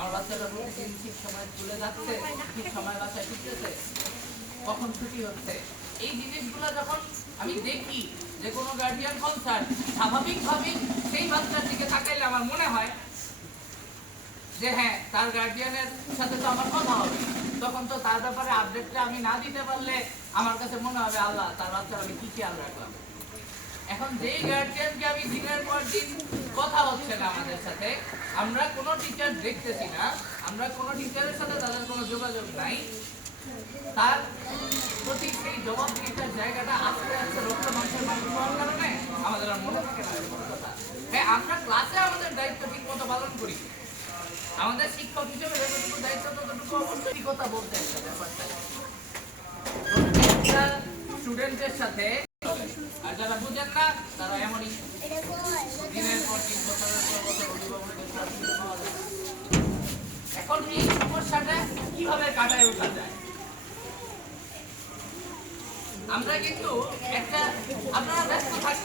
আমার বাচ্চাটা প্রতিদিন ঠিক সময় স্কুলে যাচ্ছে, ঠিক সময় বাসায় ফিরতেছে, কখন ছুটি হচ্ছে, এই জিনিসগুলো যখন আমি দেখি যে কোনো গার্ডিয়ান কনসার্ন, স্বাভাবিকভাবেই সেই বাচ্চার দিকে তাকাইলে আমার মনে হয় যে হ্যাঁ, তার গার্ডিয়ানের সাথে তো আমার কথা হবে। তখন তো তার ব্যাপারে আপডেটটা আমি না দিতে পারলে আমার কাছে মনে হবে আল্লাহ, তার বাচ্চার আমি কি খেয়াল রাখলাম। এখন যেই গার্ডিয়ানকে আমি দিনের পর দিন কথা হচ্ছে না আমাদের সাথে, আমরা কোনো টিচার দেখতেছি না, আমরা কোনো টিচারের সাথে তাদের কোনো যোগাযোগ নাই, তার প্রতি সেই জবাবদিহিতার জায়গাটা আস্তে আস্তে রক্ত মাংসের মানুষ হওয়ার কারণে আমাদের আর মনে থাকে না কোনো কথা। হ্যাঁ, আমরা ক্লাসে আমাদের দায়িত্ব ঠিক মতো পালন করি, আমাদের শিক্ষক হিসেবে যতটুকু দায়িত্ব ততটুকু অবশ্যই কথা বলতে একটা ব্যাপারটা প্রত্যেকটা স্টুডেন্টের সাথে। আর যারা বুঝেন না তারা এমনই দিনের পর দিন বছরের পর বছর অভিভাবকের সাথে পাওয়া যায়। এখন এই সমস্যাটা কিভাবে কাটায় ওঠা যায়? আমরা কিন্তু একটা, আপনারা ব্যস্ত থাকেন